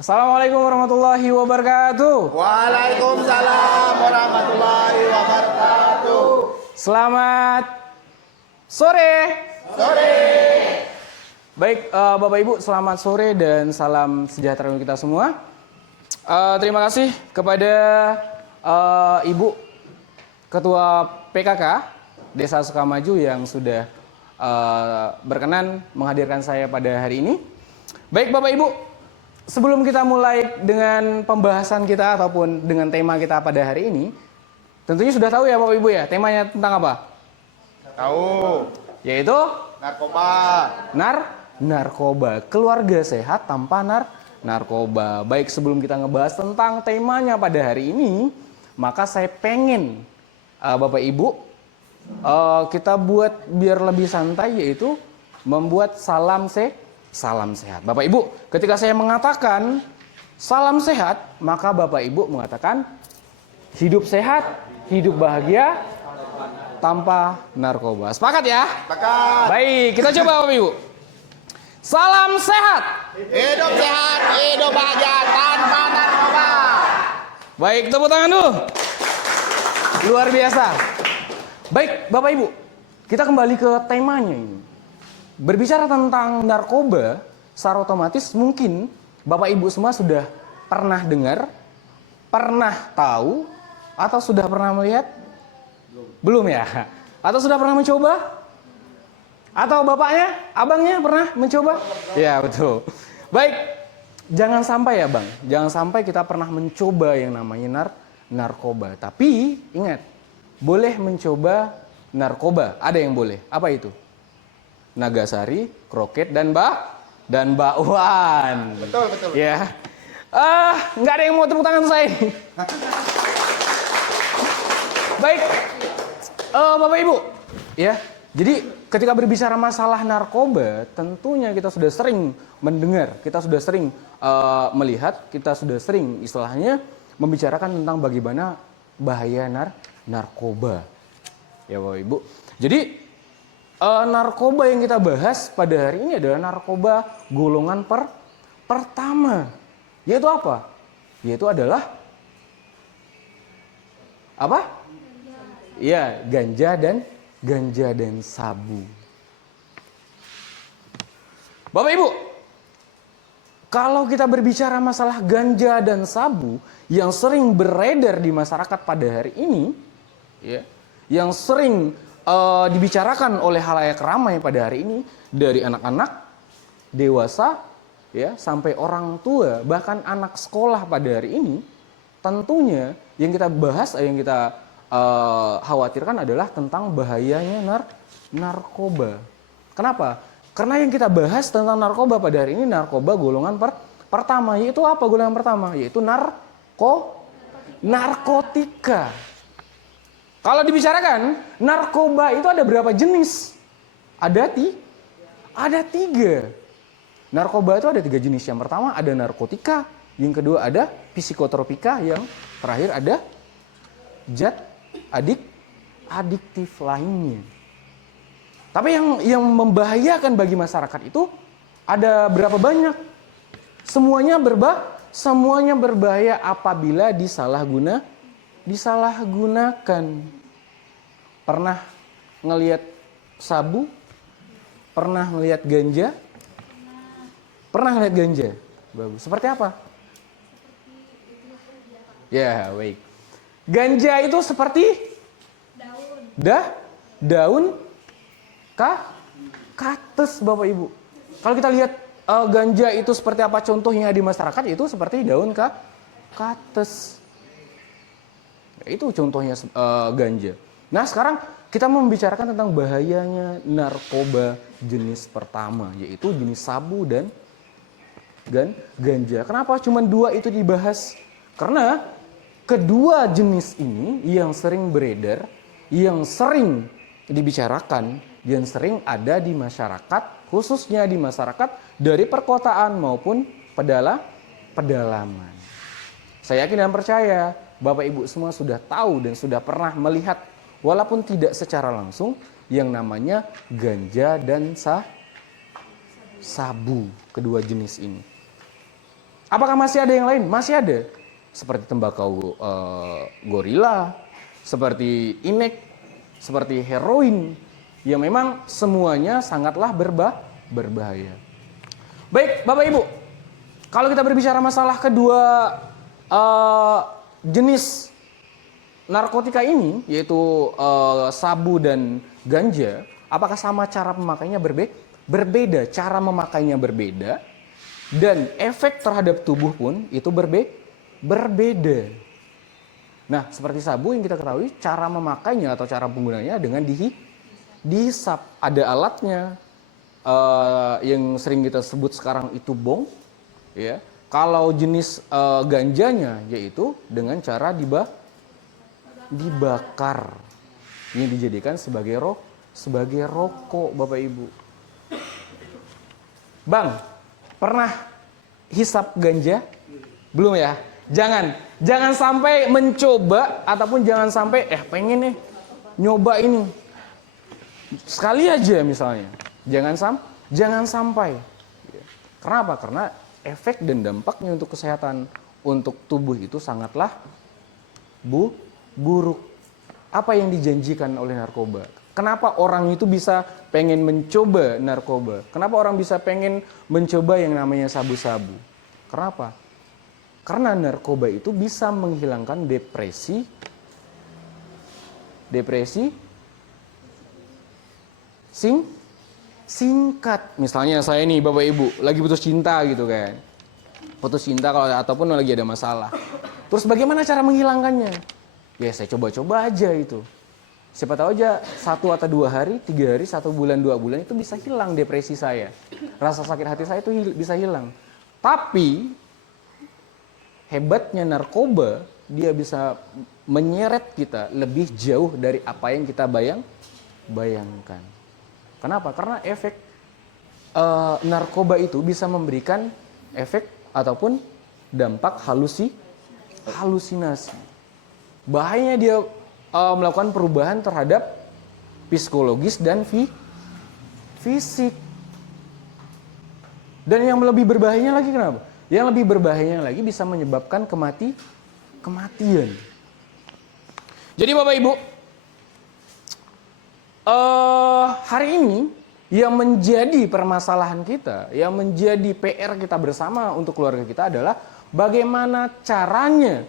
Assalamualaikum warahmatullahi wabarakatuh. Waalaikumsalam warahmatullahi wabarakatuh. Selamat sore. Sore. Baik, Bapak Ibu, selamat sore dan salam sejahtera untuk kita semua. Terima kasih kepada Ibu Ketua PKK Desa Sukamaju yang sudah berkenan menghadirkan saya pada hari ini. Baik, Bapak Ibu, sebelum kita mulai dengan pembahasan kita ataupun dengan tema kita pada hari ini, tentunya sudah tahu ya Bapak Ibu ya, temanya tentang apa? Tahu. Yaitu Narkoba. narkoba. Keluarga sehat tanpa narkoba. Baik, sebelum kita ngebahas tentang temanya pada hari ini, maka saya pengen Bapak Ibu kita buat biar lebih santai, yaitu membuat salam sehat. Bapak Ibu, ketika saya mengatakan salam sehat, maka Bapak Ibu mengatakan hidup sehat, hidup bahagia, tanpa narkoba. Sepakat ya? Sepakat. Baik, kita coba Bapak Ibu. Salam sehat. Hidup sehat, hidup bahagia tanpa narkoba. Baik, tepuk tangan dulu. Luar biasa. Baik, Bapak Ibu, kita kembali ke temanya ini. Berbicara tentang narkoba, secara otomatis mungkin Bapak Ibu semua sudah pernah dengar, pernah tahu, atau sudah pernah melihat? Belum ya? Atau sudah pernah mencoba? Atau bapaknya, abangnya pernah mencoba? Ya, betul. Baik, jangan sampai ya Bang, jangan sampai kita pernah mencoba yang namanya narkoba. Tapi ingat, boleh mencoba narkoba, ada yang boleh. Apa itu? Nagasari, kroket, dan bakwan. Betul. Ya. Nggak ada yang mau tepuk tangan saya. Baik, Bapak Ibu, ya. Jadi ketika berbicara masalah narkoba, tentunya kita sudah sering mendengar, kita sudah sering melihat, kita sudah sering istilahnya membicarakan tentang bagaimana bahaya narkoba. Ya Bapak Ibu. Jadi narkoba yang kita bahas pada hari ini adalah narkoba golongan pertama. Yaitu apa? Yaitu adalah apa? Iya, ganja dan sabu. Bapak Ibu, kalau kita berbicara masalah ganja dan sabu yang sering beredar di masyarakat pada hari ini, ya, yang sering dibicarakan oleh khalayak ramai pada hari ini, dari anak-anak, dewasa, ya, sampai orang tua, bahkan anak sekolah pada hari ini, tentunya yang kita bahas, yang kita khawatirkan adalah tentang bahayanya narkoba. Kenapa? Karena yang kita bahas tentang narkoba pada hari ini narkoba golongan pertama. Yaitu apa golongan pertama? Yaitu narkotika. Kalau dibicarakan narkoba itu ada berapa jenis? Ada 3. Narkoba itu ada 3 jenis. Yang pertama ada narkotika, yang kedua ada psikotropika, yang terakhir ada zat adiktif lainnya. Tapi yang membahayakan bagi masyarakat itu ada berapa banyak? Semuanya berbahaya apabila disalahgunakan. Pernah ngelihat sabu? Pernah ngelihat ganja? Pernah ngelihat ganja? Bagus. Seperti apa? Ya, baik. Ganja itu seperti daun kaktus, Bapak Ibu. Kalau kita lihat ganja itu seperti apa contohnya di masyarakat, itu seperti daun kaktus. Itu contohnya ganja. Nah, sekarang kita membicarakan tentang bahayanya narkoba jenis pertama, yaitu jenis sabu dan ganja. Kenapa cuma 2 itu dibahas? Karena kedua jenis ini yang sering beredar, yang sering dibicarakan, yang sering ada di masyarakat, khususnya di masyarakat dari perkotaan maupun pedalaman. Saya yakin dan percaya Bapak Ibu semua sudah tahu dan sudah pernah melihat, walaupun tidak secara langsung, yang namanya ganja dan sabu, kedua jenis ini. Apakah masih ada yang lain? Masih ada. Seperti tembakau gorila, seperti inek, seperti heroin, yang memang semuanya sangatlah berbahaya. Baik, Bapak Ibu, kalau kita berbicara masalah kedua jenis narkotika ini, yaitu sabu dan ganja, apakah sama cara pemakainya berbeda? Cara memakainya berbeda, dan efek terhadap tubuh pun itu berbeda. Nah, seperti sabu yang kita ketahui, cara memakainya atau cara penggunanya dengan dihisap. Ada alatnya yang sering kita sebut sekarang itu bong. Ya. Kalau jenis ganjanya yaitu dengan cara dibakar, yang dijadikan sebagai rokok, Bapak Ibu. Bang, pernah hisap ganja? Belum ya? Jangan sampai mencoba ataupun jangan sampai pengen nih nyoba ini. Sekali aja misalnya. Jangan sampai. Kenapa? Karena efek dan dampaknya untuk kesehatan untuk tubuh itu sangatlah buruk. Apa yang dijanjikan oleh narkoba? Kenapa orang itu bisa pengen mencoba narkoba? Kenapa orang bisa pengen mencoba yang namanya sabu-sabu? Kenapa? Karena narkoba itu bisa menghilangkan depresi singkat. Misalnya saya nih Bapak Ibu lagi putus cinta gitu kan. Putus cinta ataupun lagi ada masalah. Terus bagaimana cara menghilangkannya? Ya saya coba-coba aja itu. Siapa tahu aja 1 atau 2 hari, 3 hari, 1 bulan, 2 bulan itu bisa hilang depresi saya. Rasa sakit hati saya itu bisa hilang. Tapi hebatnya narkoba, dia bisa menyeret kita lebih jauh dari apa yang kita bayangkan. Kenapa? Karena efek narkoba itu bisa memberikan efek ataupun dampak halusinasi. Bahayanya dia melakukan perubahan terhadap psikologis dan fisik. Dan yang lebih berbahayanya lagi kenapa? Yang lebih berbahayanya lagi bisa menyebabkan kematian. Jadi Bapak Ibu, hari ini yang menjadi permasalahan kita, yang menjadi PR kita bersama untuk keluarga kita adalah bagaimana caranya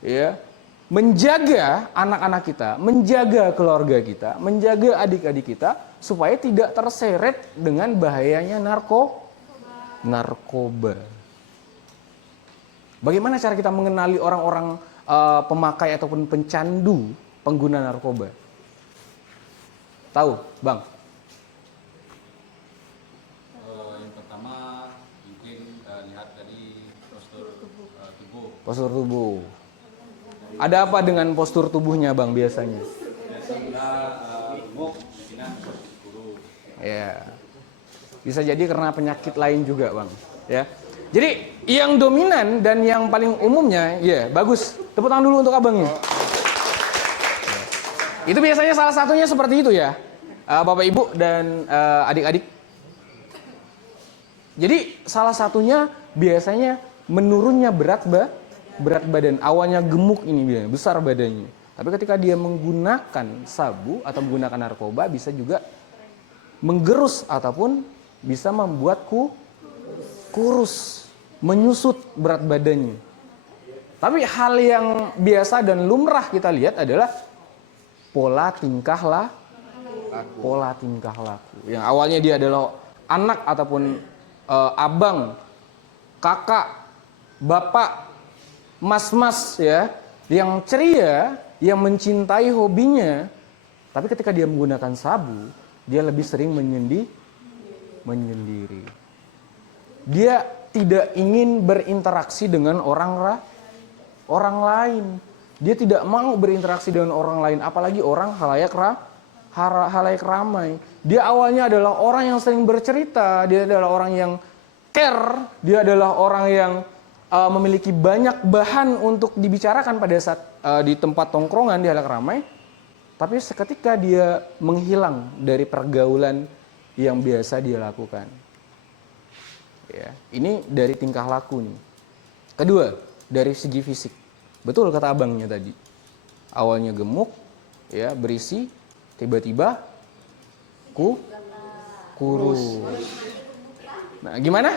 ya menjaga anak-anak kita, menjaga keluarga kita, menjaga adik-adik kita supaya tidak terseret dengan bahayanya narkoba. Bagaimana cara kita mengenali orang-orang pemakai ataupun pencandu pengguna narkoba? Tahu, Bang? Yang pertama mungkin lihat dari postur tubuh. Postur tubuh. Ada apa dengan postur tubuhnya, Bang, biasanya? Biasanya gemuk, mungkin kurus. Ya. Bisa jadi karena penyakit lain juga, Bang. Ya. Jadi yang dominan dan yang paling umumnya, ya bagus. Tepuk tangan dulu untuk abangnya. Itu biasanya salah satunya seperti itu ya, Bapak Ibu dan adik-adik. Jadi salah satunya biasanya menurunnya berat badan. Awalnya gemuk ini besar badannya. Tapi ketika dia menggunakan sabu atau menggunakan narkoba bisa juga menggerus ataupun bisa membuatku kurus, menyusut berat badannya. Tapi hal yang biasa dan lumrah kita lihat adalah pola tingkah laku. Yang awalnya dia adalah anak ataupun abang, kakak, bapak, mas-mas ya, yang ceria, yang mencintai hobinya. Tapi ketika dia menggunakan sabu, dia lebih sering menyendiri. Dia tidak ingin berinteraksi dengan orang lain. Dia tidak mau berinteraksi dengan orang lain, apalagi orang halayak ramai. Dia awalnya adalah orang yang sering bercerita, dia adalah orang yang care, dia adalah orang yang memiliki banyak bahan untuk dibicarakan pada saat di tempat tongkrongan di halayak ramai. Tapi seketika dia menghilang dari pergaulan yang biasa dia lakukan. Ya, ini dari tingkah laku nih. Kedua, dari segi fisik. Betul kata abangnya tadi. Awalnya gemuk, ya, berisi, tiba-tiba kurus. Nah, gimana?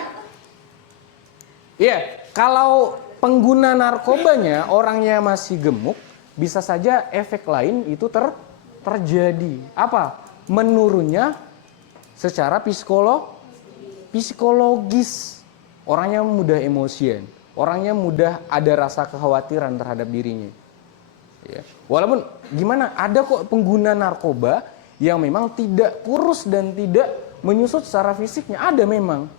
Iya, kalau pengguna narkobanya orangnya masih gemuk, bisa saja efek lain itu terjadi. Apa? Menurunnya secara psikologis. Orangnya mudah emosian, orangnya mudah ada rasa kekhawatiran terhadap dirinya. Ya. Walaupun gimana, ada kok pengguna narkoba yang memang tidak kurus dan tidak menyusut secara fisiknya, ada memang.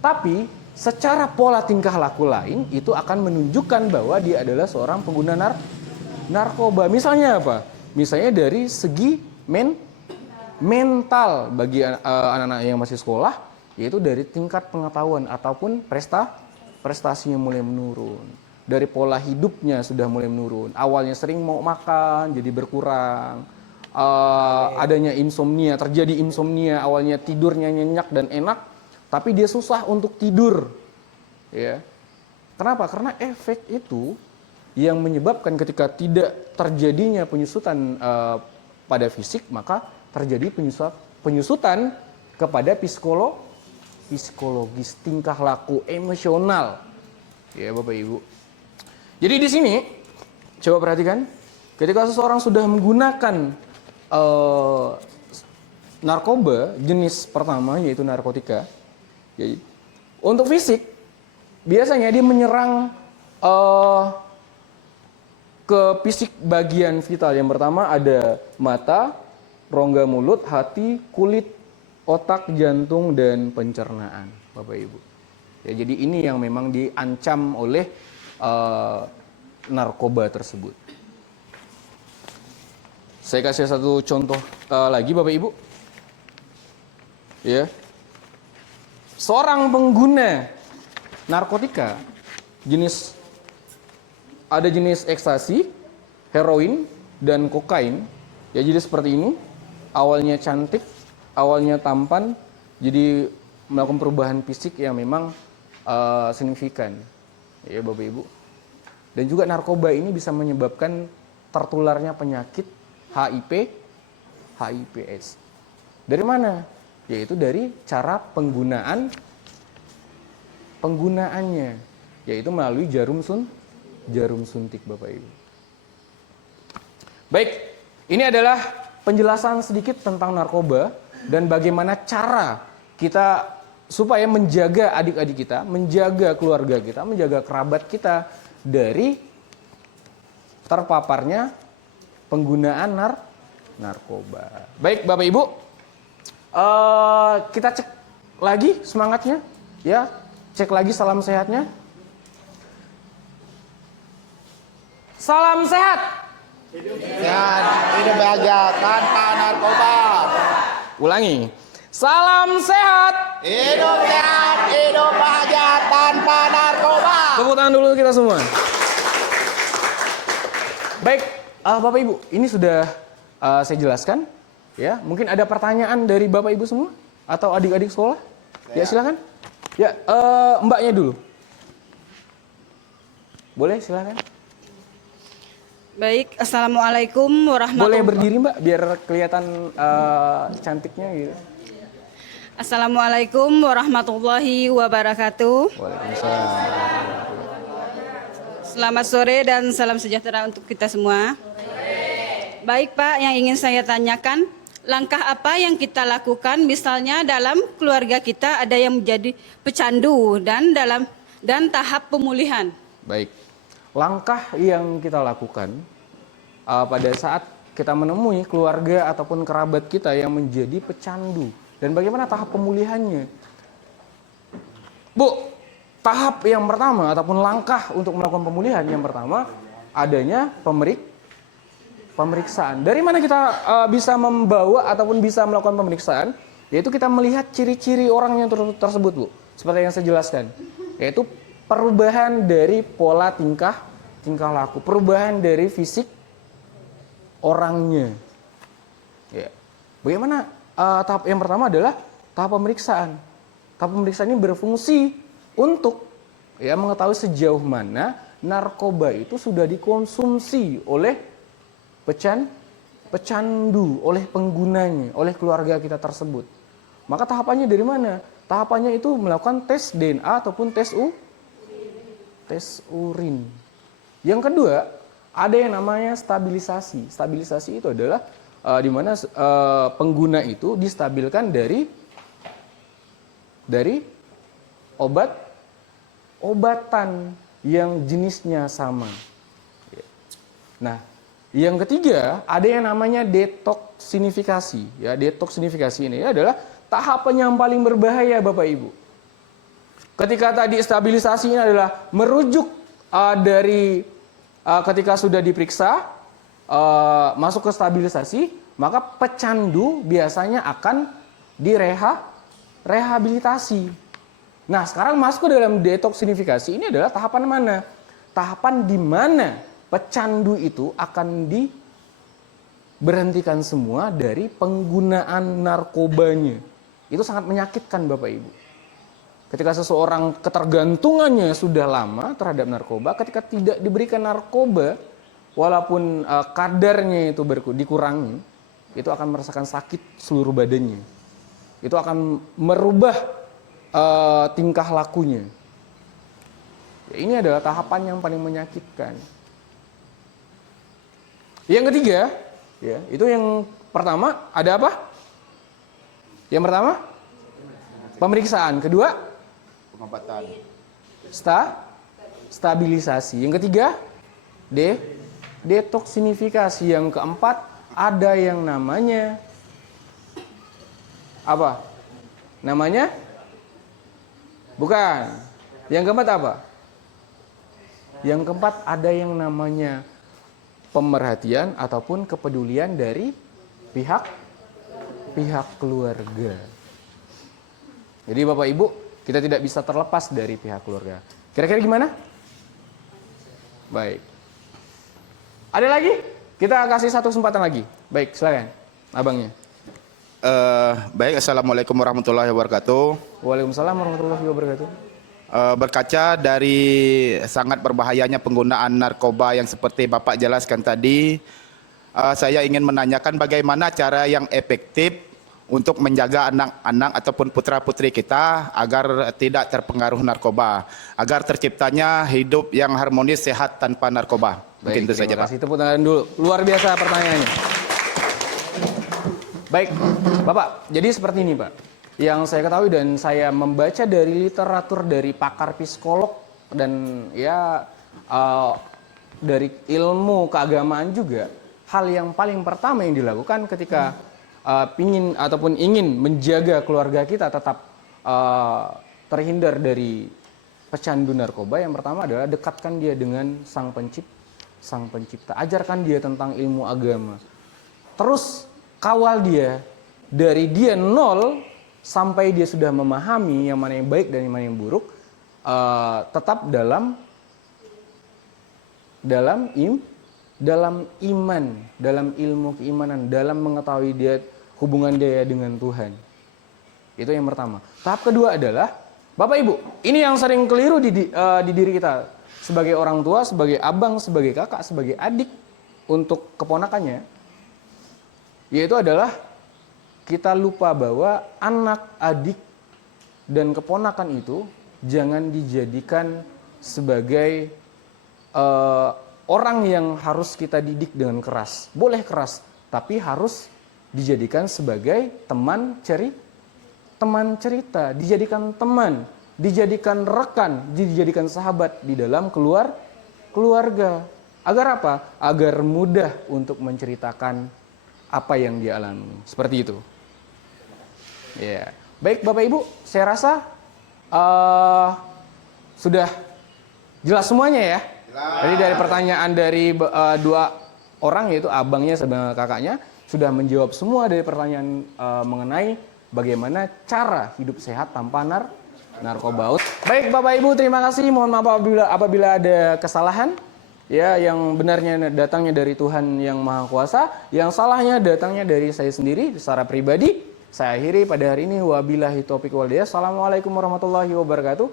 Tapi secara pola tingkah laku lain itu akan menunjukkan bahwa dia adalah seorang pengguna narkoba. Misalnya apa? Misalnya dari segi mental bagi anak-anak yang masih sekolah, yaitu dari tingkat pengetahuan ataupun prestasinya mulai menurun. Dari pola hidupnya sudah mulai menurun. Awalnya sering mau makan jadi berkurang. Adanya insomnia, terjadi insomnia, awalnya tidurnya nyenyak dan enak, tapi dia susah untuk tidur. Ya. Kenapa? Karena efek itu yang menyebabkan ketika tidak terjadinya penyusutan pada fisik, maka terjadi penyusutan kepada psikologis, tingkah laku, emosional. Ya, Bapak Ibu. Jadi di sini coba perhatikan, ketika seseorang sudah menggunakan narkoba jenis pertama, yaitu narkotika, jadi untuk fisik biasanya dia menyerang ke fisik bagian vital. Yang pertama ada mata, rongga mulut, hati, kulit, otak, jantung, dan pencernaan, Bapak Ibu. Ya, jadi ini yang memang diancam oleh narkoba tersebut. Saya kasih satu contoh lagi, Bapak Ibu. Ya, seorang pengguna narkotika ada jenis ekstasi, heroin, dan kokain. Ya, jadi seperti ini. Awalnya cantik, awalnya tampan, jadi melakukan perubahan fisik yang memang signifikan. Ya, Bapak Ibu. Dan juga narkoba ini bisa menyebabkan tertularnya penyakit HIV/AIDS. Dari mana? Yaitu dari cara penggunaannya, yaitu melalui jarum suntik, Bapak Ibu. Baik, ini adalah penjelasan sedikit tentang narkoba dan bagaimana cara kita supaya menjaga adik-adik kita, menjaga keluarga kita, menjaga kerabat kita dari terpaparnya penggunaan narkoba. Baik, Bapak Ibu, kita cek lagi semangatnya, ya, cek lagi salam sehatnya. Salam sehat. Hidup bahagia tanpa narkoba. Ulangi. Salam sehat. Hidup sehat, hidup bahagia tanpa narkoba. Tepuk tangan dulu kita semua. Baik, Bapak Ibu, ini sudah saya jelaskan. Ya, mungkin ada pertanyaan dari Bapak Ibu semua atau adik-adik sekolah? Ya, silakan. Ya, Mbaknya dulu. Boleh, silakan. Baik, Assalamualaikum warahmatullahi Boleh wabarakatuh. berdiri, Mbak, biar kelihatan cantiknya gitu. Assalamualaikum warahmatullahi wabarakatuh. Waalaikumsalam. Selamat sore dan salam sejahtera untuk kita semua. Baik Pak, yang ingin saya tanyakan, langkah apa yang kita lakukan misalnya dalam keluarga kita ada yang menjadi pecandu dan tahap pemulihan? Baik, langkah yang kita lakukan pada saat kita menemui keluarga ataupun kerabat kita yang menjadi pecandu dan bagaimana tahap pemulihannya. Bu, tahap yang pertama ataupun langkah untuk melakukan pemulihan yang pertama adanya pemeriksaan. Dari mana kita bisa membawa ataupun bisa melakukan pemeriksaan? Yaitu kita melihat ciri-ciri orang yang tersebut, Bu. Seperti yang saya jelaskan, yaitu perubahan dari pola tingkah laku, perubahan dari fisik orangnya. Ya. Bagaimana tahap yang pertama adalah tahap pemeriksaan. Tahap pemeriksaan ini berfungsi untuk ya mengetahui sejauh mana narkoba itu sudah dikonsumsi oleh pecandu, oleh penggunanya, oleh keluarga kita tersebut. Maka tahapannya dari mana? Tahapannya itu melakukan tes DNA ataupun tes urin. Yang kedua, ada yang namanya stabilisasi. Stabilisasi itu adalah di mana pengguna itu distabilkan dari obatan yang jenisnya sama. Nah, yang ketiga ada yang namanya detoksinifikasi. Ya, detoksinifikasi ini adalah tahapan yang paling berbahaya, Bapak Ibu. Ketika tadi stabilisasi ini adalah merujuk dari ketika sudah diperiksa masuk ke stabilisasi, maka pecandu biasanya akan direhabilitasi. Nah, sekarang masuk ke dalam detoksinifikasi ini adalah tahapan mana? Tahapan di mana pecandu itu akan diberhentikan semua dari penggunaan narkobanya. Itu sangat menyakitkan, Bapak Ibu. Ketika seseorang ketergantungannya sudah lama terhadap narkoba, ketika tidak diberikan narkoba, walaupun kadarnya itu dikurangi, itu akan merasakan sakit seluruh badannya. Itu akan merubah tingkah lakunya. Ya, ini adalah tahapan yang paling menyakitkan. Yang ketiga, ya, itu yang pertama ada apa? Yang pertama pemeriksaan, kedua Pengobatan. Stabilisasi. Yang ketiga detoksinifikasi. Yang keempat ada yang namanya apa? Namanya bukan. Yang keempat apa? Yang keempat ada yang namanya pemerhatian ataupun kepedulian dari pihak keluarga. Jadi Bapak Ibu, kita tidak bisa terlepas dari pihak keluarga. Kira-kira gimana? Baik. Ada lagi? Kita kasih satu kesempatan lagi. Baik, silakan. Abangnya. Baik, Assalamualaikum warahmatullahi wabarakatuh. Waalaikumsalam warahmatullahi wabarakatuh. Berkaca dari sangat berbahayanya penggunaan narkoba yang seperti Bapak jelaskan tadi, saya ingin menanyakan bagaimana cara yang efektif untuk menjaga anak-anak ataupun putra-putri kita agar tidak terpengaruh narkoba, agar terciptanya hidup yang harmonis, sehat tanpa narkoba. Mungkin itu saja, Pak. Kasih tepuk tangan dulu. Luar biasa pertanyaannya. Baik, Bapak. Jadi seperti ini, Pak. Yang saya ketahui dan saya membaca dari literatur dari pakar psikolog dan ya dari ilmu keagamaan juga, hal yang paling pertama yang dilakukan ketika ingin menjaga keluarga kita tetap terhindar dari pecandu narkoba, yang pertama adalah dekatkan dia dengan sang pencipta, ajarkan dia tentang ilmu agama, terus kawal dia dari dia nol sampai dia sudah memahami yang mana yang baik dan yang mana yang buruk, tetap dalam iman, dalam ilmu keimanan, dalam mengetahui dia hubungan dia dengan Tuhan. Itu yang pertama. Tahap kedua adalah, Bapak Ibu, ini yang sering keliru di diri kita sebagai orang tua, sebagai abang, sebagai kakak, sebagai adik untuk keponakannya, yaitu adalah kita lupa bahwa anak, adik, dan keponakan itu jangan dijadikan sebagai orang yang harus kita didik dengan keras. Boleh keras, tapi harus dijadikan sebagai teman cerita, dijadikan teman, dijadikan rekan, dijadikan sahabat di dalam keluarga. Agar apa? Agar mudah untuk menceritakan apa yang dia alami. Seperti itu. Ya, baik Bapak Ibu, saya rasa sudah jelas semuanya ya. Jadi dari pertanyaan dari dua orang, yaitu abangnya sama kakaknya, sudah menjawab semua dari pertanyaan mengenai bagaimana cara hidup sehat tanpa narkoba. Baik Bapak Ibu, terima kasih. Mohon maaf apabila ada kesalahan. Ya, yang benarnya datangnya dari Tuhan yang Maha Kuasa, yang salahnya datangnya dari saya sendiri secara pribadi. Saya akhiri pada hari ini, wabillahi taufiq wal hidayah. Assalamualaikum warahmatullahi wabarakatuh.